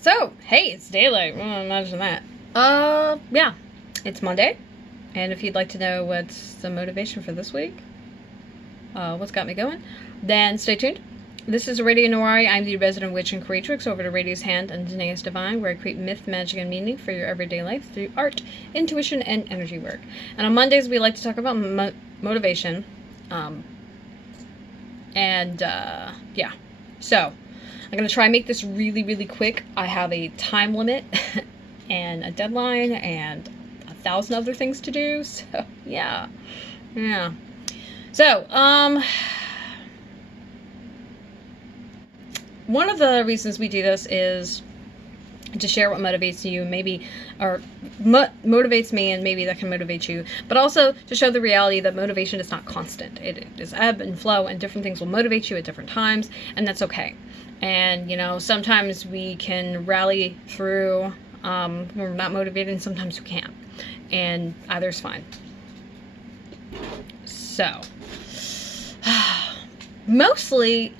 So, hey, it's daylight. Well, imagine that. Yeah. It's Monday. And if you'd like to know what's the motivation for this week, what's got me going, then stay tuned. This is Aradia Noir. I'm the resident witch and creatrix over to Radia's Hand and Danae's Divine, where I create myth, magic, and meaning for your everyday life through art, intuition, and energy work. And on Mondays, we like to talk about motivation. Yeah. So, I'm going to try and make this really, really quick. I have a time limit and a deadline and 1,000 other things to do. So, yeah. So, one of the reasons we do this is to share what motivates you, maybe, or motivates me, and maybe that can motivate you, but also to show the reality that motivation is not constant. It is ebb and flow, and different things will motivate you at different times, and that's okay. And, sometimes we can rally through when we're not motivated, and sometimes we can't. And either's fine. So, mostly,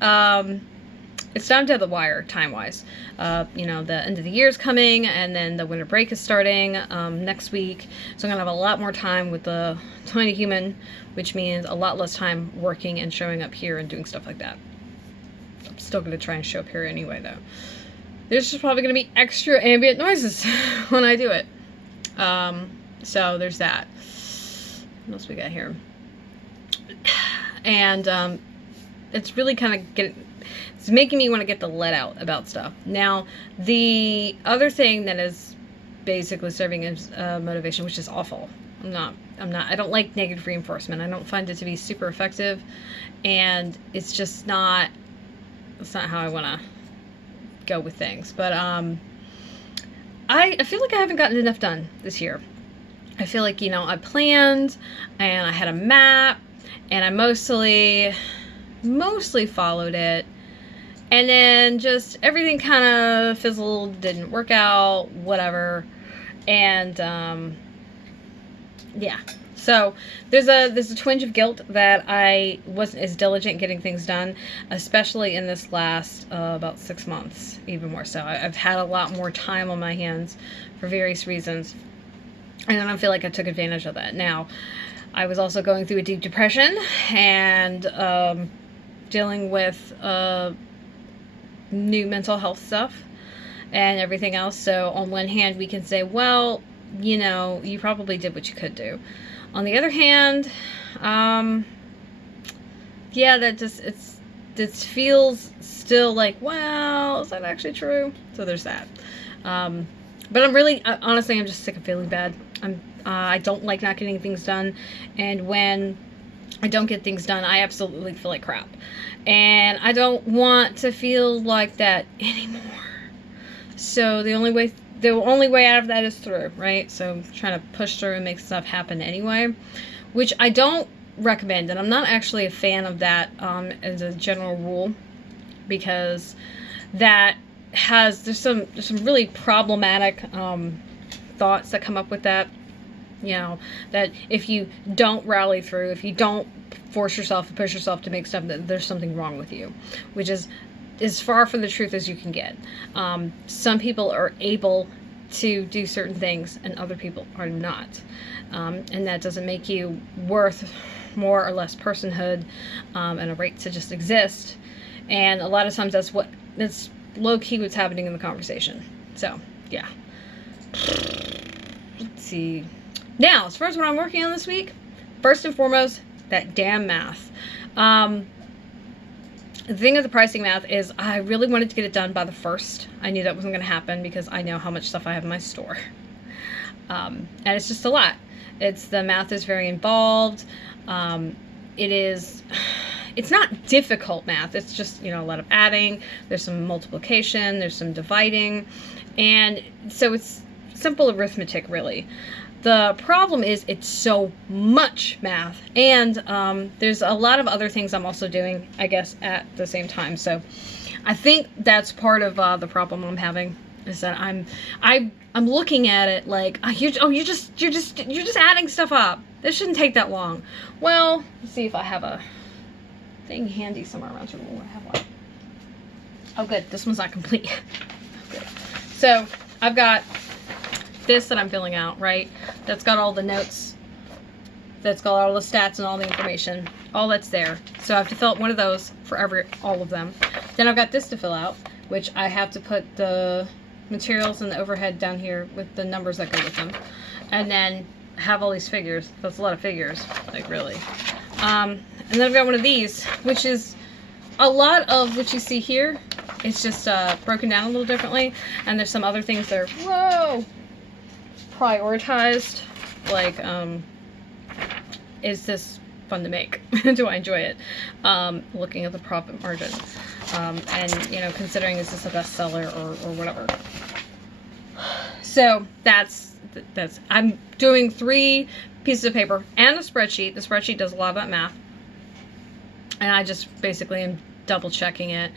it's down to the wire, time-wise. The end of the year is coming, and then the winter break is starting next week. So I'm going to have a lot more time with the tiny human, which means a lot less time working and showing up here and doing stuff like that. I'm still going to try and show up here anyway, though. There's just probably going to be extra ambient noises when I do it. So there's that. What else we got here? And it's really kind of it's making me want to get the let out about stuff. Now, the other thing that is basically serving as motivation, which is awful. I don't like negative reinforcement. I don't find it to be super effective, and it's just not, that's not how I want to go with things. But I feel like I haven't gotten enough done this year. I feel like, I planned, and I had a map, and I mostly followed it. And then just everything kind of fizzled, didn't work out, whatever. And, yeah. So there's a twinge of guilt that I wasn't as diligent getting things done, especially in this last about 6 months, even more so. I've had a lot more time on my hands for various reasons, and I don't feel like I took advantage of that. Now, I was also going through a deep depression and dealing with new mental health stuff and everything else. So on one hand, we can say, well, you probably did what you could do. On the other hand, yeah, it feels still like, well, is that actually true? So there's that. But honestly, I'm just sick of feeling bad. I don't like not getting things done, and when I don't get things done, I absolutely feel like crap. And I don't want to feel like that anymore. So the only way out of that is through, right? So I'm trying to push through and make stuff happen anyway, which I don't recommend. And I'm not actually a fan of that as a general rule, because there's some really problematic thoughts that come up with that. That if you don't rally through, if you don't force yourself and push yourself to make stuff, that there's something wrong with you, which is as far from the truth as you can get. Some people are able to do certain things and other people are not. And that doesn't make you worth more or less personhood and a right to just exist. And a lot of times that's low-key what's happening in the conversation. So, yeah. Let's see. Now, as far as what I'm working on this week, first and foremost, that damn math. The thing with the pricing math is I really wanted to get it done by the 1st. I knew that wasn't going to happen because I know how much stuff I have in my store. And it's just a lot. The math is very involved. It's not difficult math. It's just, a lot of adding. There's some multiplication. There's some dividing. And so it's simple arithmetic, really. The problem is it's so much math, and there's a lot of other things I'm also doing, I guess, at the same time. So I think that's part of the problem I'm having, is that I'm looking at it like, you're just adding stuff up. This shouldn't take that long. Well, let's see if I have a thing handy somewhere around here. I have one. Oh, good. This one's not complete. Good. So I've got this that I'm filling out, right? That's got all the notes. That's got all the stats and all the information. All that's there. So I have to fill out one of those for all of them. Then I've got this to fill out, which I have to put the materials and the overhead down here with the numbers that go with them. And then have all these figures. That's a lot of figures, like really. And then I've got one of these, which is a lot of what you see here. It's just broken down a little differently. And there's some other things that are, whoa, prioritized. Like, is this fun to make? Do I enjoy it? Looking at the profit margin. And, you know, considering is this a bestseller or whatever. So that's, I'm doing 3 pieces of paper and a spreadsheet. The spreadsheet does a lot of that math. And I just basically am double checking it.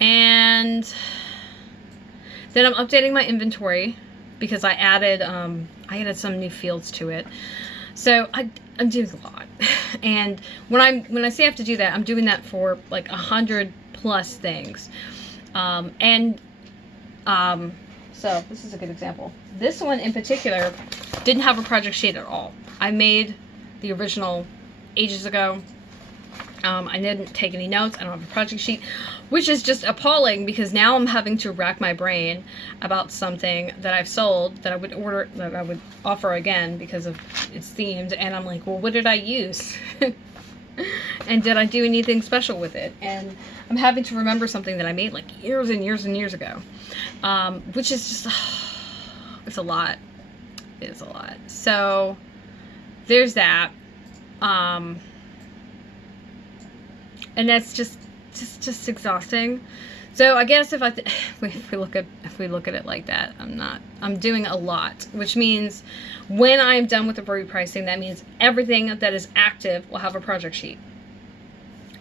And then I'm updating my inventory because I added some new fields to it. So I'm doing a lot. And when I say I have to do that, I'm doing that for like 100 plus things. So this is a good example. This one in particular didn't have a project sheet at all. I made the original ages ago. I didn't take any notes. I don't have a project sheet, which is just appalling because now I'm having to rack my brain about something that I've sold that I would offer again because of it's themed. And I'm like, well, what did I use? And did I do anything special with it? And I'm having to remember something that I made like years and years and years ago, which is just, it's a lot. It's a lot. So there's that. And that's just exhausting. So I guess if we look at it like that, I'm doing a lot, which means when I'm done with the repricing, that means everything that is active will have a project sheet.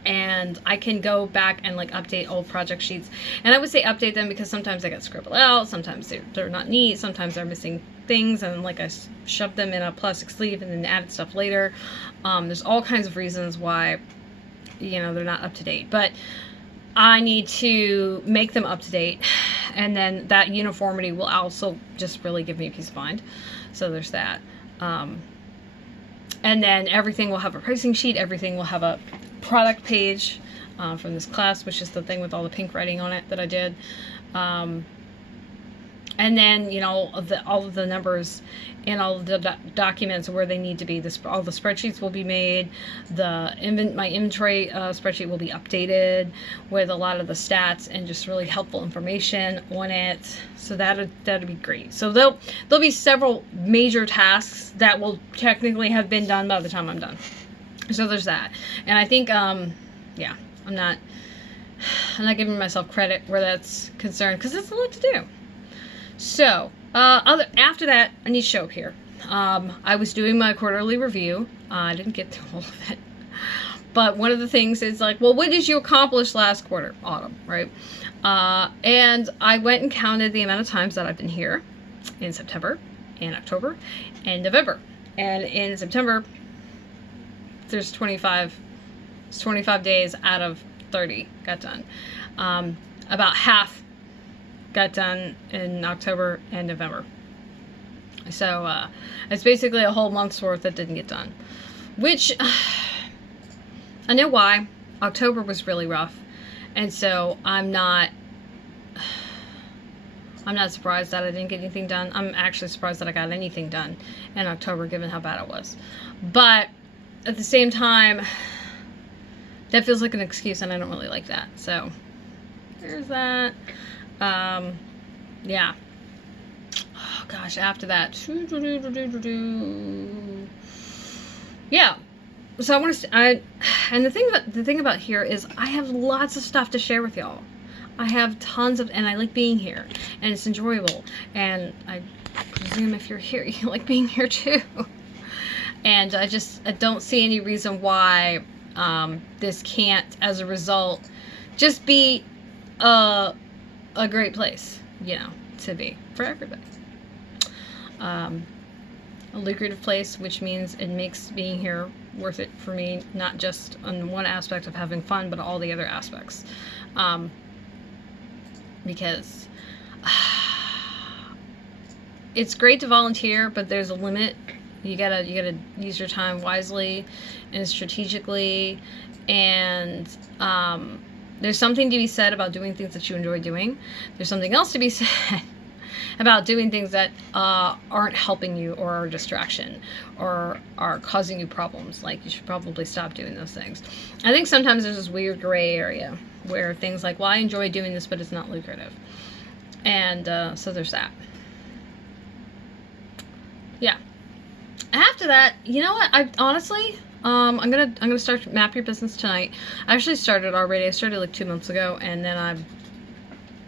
And I can go back and like update old project sheets. And I would say update them because sometimes they get scribbled out, sometimes they're not neat, sometimes they're missing things, and like I shoved them in a plastic sleeve and then added stuff later. There's all kinds of reasons why, you know, they're not up to date, but I need to make them up to date, and then that uniformity will also just really give me peace of mind. So there's that. And then everything will have a pricing sheet, everything will have a product page from this class, which is the thing with all the pink writing on it that I did. And then, you know, all of the numbers and all of the documents where they need to be. All the spreadsheets will be made. My inventory spreadsheet will be updated with a lot of the stats and just really helpful information on it. So that'd be great. So there'll be several major tasks that will technically have been done by the time I'm done. So there's that. And I think, yeah, I'm not giving myself credit where that's concerned because it's a lot to do. So, after that, I need to show up here. I was doing my quarterly review. I didn't get through all of it. But one of the things is like, well, what did you accomplish last quarter? Autumn, right? And I went and counted the amount of times that I've been here in September, in October, and November. And in September, there's 25 days out of 30 got done. About half got done in October and November. So it's basically a whole month's worth that didn't get done, which I know why. October was really rough, and so I'm not surprised that I didn't get anything done. I'm actually surprised that I got anything done in October given how bad it was. But at the same time, that feels like an excuse, and I don't really like that. So there's that. Yeah. Oh gosh, after that. Yeah. So I want to, and the thing about here is I have lots of stuff to share with y'all. I have tons of, and I like being here, and it's enjoyable. And I presume if you're here, you like being here too. And I don't see any reason why, this can't, as a result, just be, a great place, you know, to be for everybody. A lucrative place, which means it makes being here worth it for me, not just on one aspect of having fun, but all the other aspects. Because it's great to volunteer, but there's a limit. You gotta use your time wisely and strategically, and there's something to be said about doing things that you enjoy doing. There's something else to be said about doing things that aren't helping you or are a distraction or are causing you problems. Like, you should probably stop doing those things. I think sometimes there's this weird gray area where things like, well, I enjoy doing this, but it's not lucrative. And so there's that. Yeah. After that, you know what? I honestly, I'm gonna start Map Your Business tonight. I actually started already. I started like 2 months ago, and then I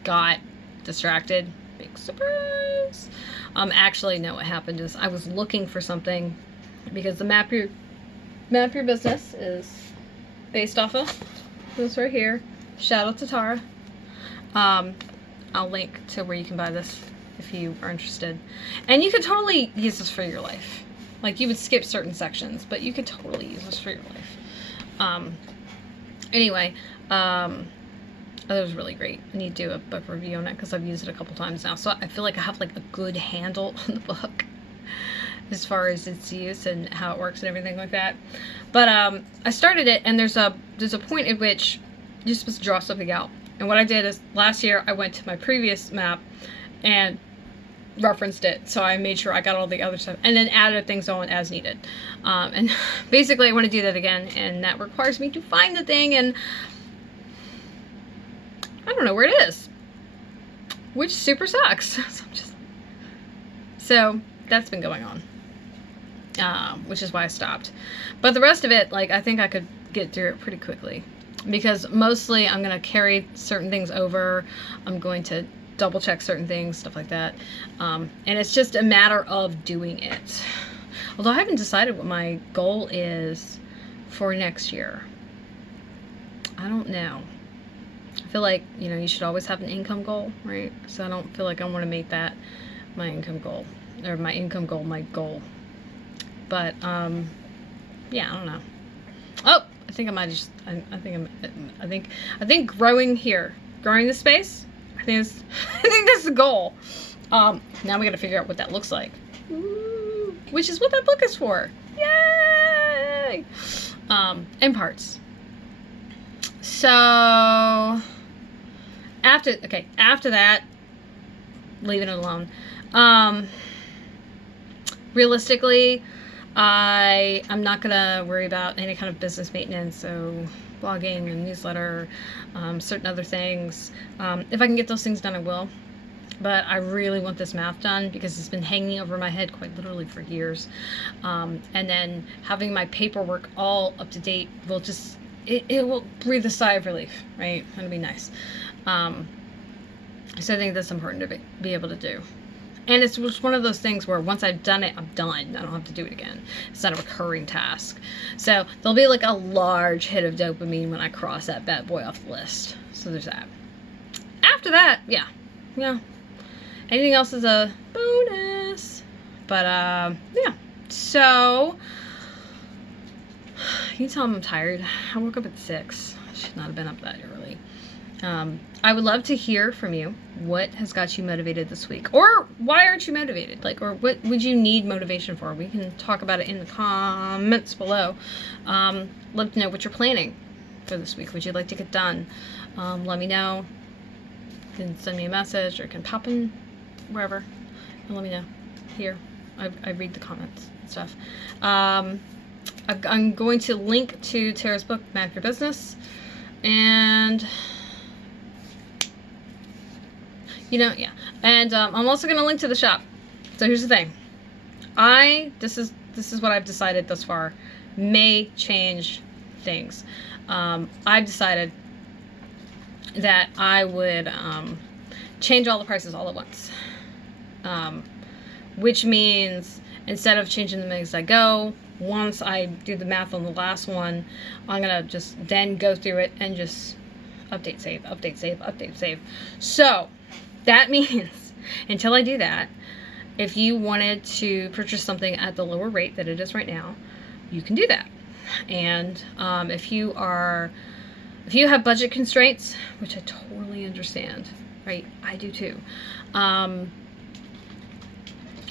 got distracted. Big surprise. Actually, no, what happened is I was looking for something, because the Map Your Business is based off of this right here. Shout out to Tara. I'll link to where you can buy this if you are interested. And you could totally use this for your life. Like, you would skip certain sections, but you could totally use this for your life. Anyway, that was really great. I need to do a book review on it because I've used it a couple times now. So I feel like I have like a good handle on the book as far as its use and how it works and everything like that. But I started it, and there's a point at which you're supposed to draw something out. And what I did is, last year I went to my previous map and referenced it, so I made sure I got all the other stuff and then added things on as needed. And basically I want to do that again, and that requires me to find the thing, and I don't know where it is, which super sucks. So that's been going on, which is why I stopped. But the rest of it, like, I think I could get through it pretty quickly, because mostly I'm going to carry certain things over. I'm going to double check certain things, stuff like that. And it's just a matter of doing it. Although I haven't decided what my goal is for next year. I don't know. I feel like, you know, you should always have an income goal, right? So I don't feel like I want to make that my income goal, or my income goal my goal. But yeah, I don't know. Oh, I think I might just, I think growing the space, I think that's the goal. Now we got to figure out what that looks like. Ooh, which is what that book is for. Yay! And parts. So after that, leaving it alone. Realistically, I'm not gonna worry about any kind of business maintenance, so blogging and newsletter, certain other things. If I can get those things done, I will. But I really want this math done because it's been hanging over my head quite literally for years. And then having my paperwork all up to date will just, it will breathe a sigh of relief, right? That'll be nice. So I think that's important to be able to do. And it's just one of those things where once I've done it, I'm done. I don't have to do it again. It's not a recurring task. So there'll be like a large hit of dopamine when I cross that bad boy off the list. So there's that. After that, yeah. Anything else is a bonus. But yeah. So you can tell I'm tired. I woke up at 6. I should not have been up that early. I would love to hear from you. What has got you motivated this week? Or why aren't you motivated? Like, or what would you need motivation for? We can talk about it in the comments below. Love to know what you're planning for this week. Would you like to get done? Let me know. You can send me a message, or you can pop in wherever and let me know. Here, I read the comments and stuff. I'm going to link to Tara's book, Map Your Business, and yeah. And I'm also going to link to the shop. So here's the thing. This is what I've decided thus far. May change things. I've decided that I would change all the prices all at once. Which means instead of changing them as I go, once I do the math on the last one, I'm going to just then go through it and just update, save, update, save, update, save. So that means until I do that, if you wanted to purchase something at the lower rate that it is right now, you can do that. And if you have budget constraints, which I totally understand, right? I do too.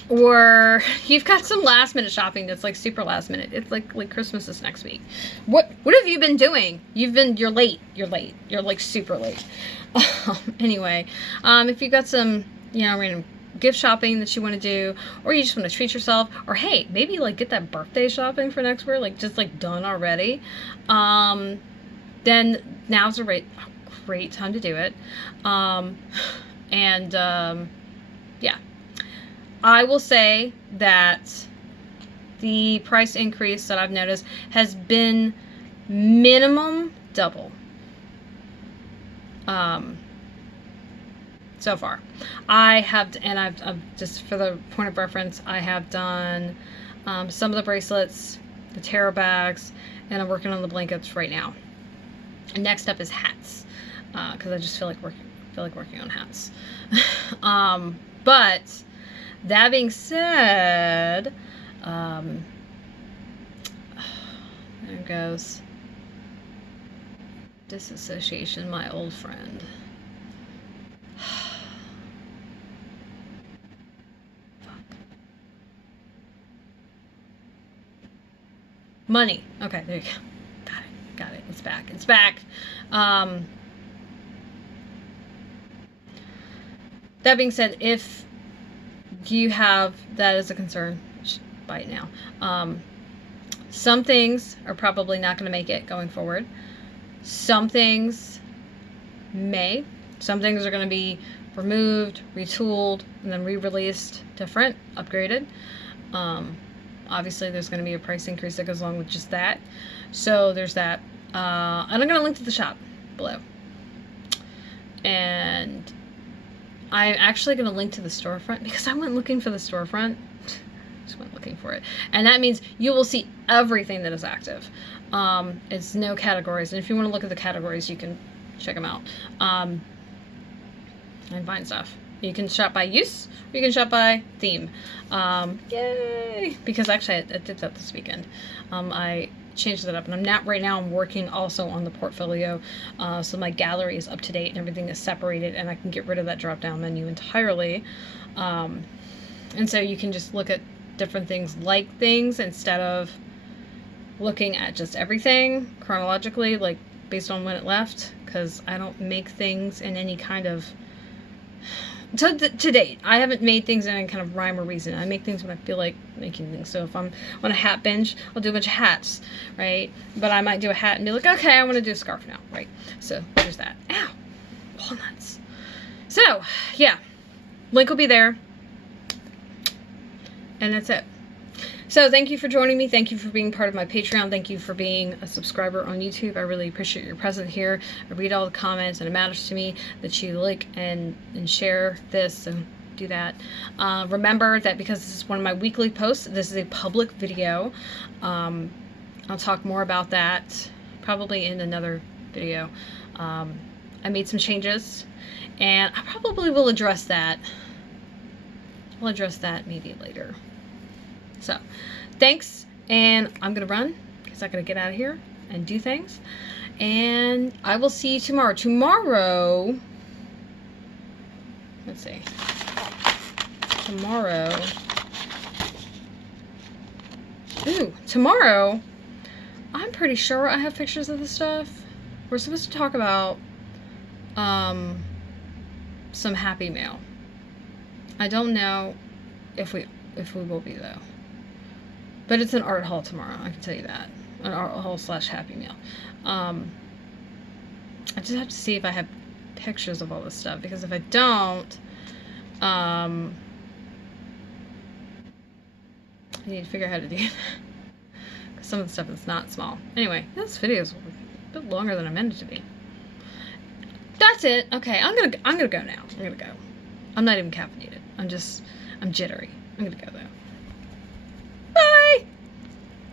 Or you've got some last minute shopping that's like super last minute. It's like Christmas is next week. What have you been doing? You're late. You're like super late. Anyway, if you've got some, random gift shopping that you want to do, or you just want to treat yourself, or hey, maybe like get that birthday shopping for next year, like just like done already, then now's a great time to do it. Yeah. I will say that the price increase that I've noticed has been minimum double. So far. I've just for the point of reference, I have done some of the bracelets, the tarot bags, and I'm working on the blankets right now. And next up is hats, because I just feel like working on hats. But that being said, there goes disassociation, my old friend. Money. Okay, there you go. Got it. It's back. That being said, if you have that as a concern, buy it now. Some things are probably not going to make it going forward. Some things may. Some things are going to be removed, retooled, and then re-released different, upgraded. Obviously, there's going to be a price increase that goes along with just that. So there's that. And I'm going to link to the shop below. And I'm actually going to link to the storefront because I went looking for the storefront. Just went looking for it. And that means you will see everything that is active. It's no categories. And if you want to look at the categories, you can check them out. And find stuff. You can shop by use, or you can shop by theme. Yay! Because actually, I did that this weekend. I changed it up, and right now I'm working also on the portfolio, so my gallery is up to date and everything is separated, and I can get rid of that drop-down menu entirely. And so you can just look at different things like things instead of looking at just everything chronologically, like based on when it left, because I don't make things in any kind of... To date, I haven't made things in any kind of rhyme or reason. I make things when I feel like making things. So if I'm on a hat binge, I'll do a bunch of hats, right? But I might do a hat and be like, okay, I want to do a scarf now, right? So there's that. Ow! Walnuts. So, yeah. Link will be there. And that's it. So thank you for joining me. Thank you for being part of my Patreon. Thank you for being a subscriber on YouTube. I really appreciate your presence here. I read all the comments, and it matters to me that you like and share this, so do that. Remember that because this is one of my weekly posts, this is a public video. I'll talk more about that probably in another video. I made some changes, and I probably will address that. I'll address that maybe later. So, thanks, and I'm going to run, because I got to get out of here and do things, and I will see you tomorrow. Tomorrow, let's see, tomorrow, I'm pretty sure I have pictures of the stuff. We're supposed to talk about, some Happy Mail. I don't know if we will be, though. But it's an art haul tomorrow, I can tell you that. An art haul / Happy Meal. I just have to see if I have pictures of all this stuff, because if I don't, I need to figure out how to do that. Because some of the stuff is not small. Anyway, this video is a bit longer than I meant it to be. That's it. Okay, I'm gonna go now. I'm gonna go. I'm not even caffeinated. I'm jittery. I'm gonna go though.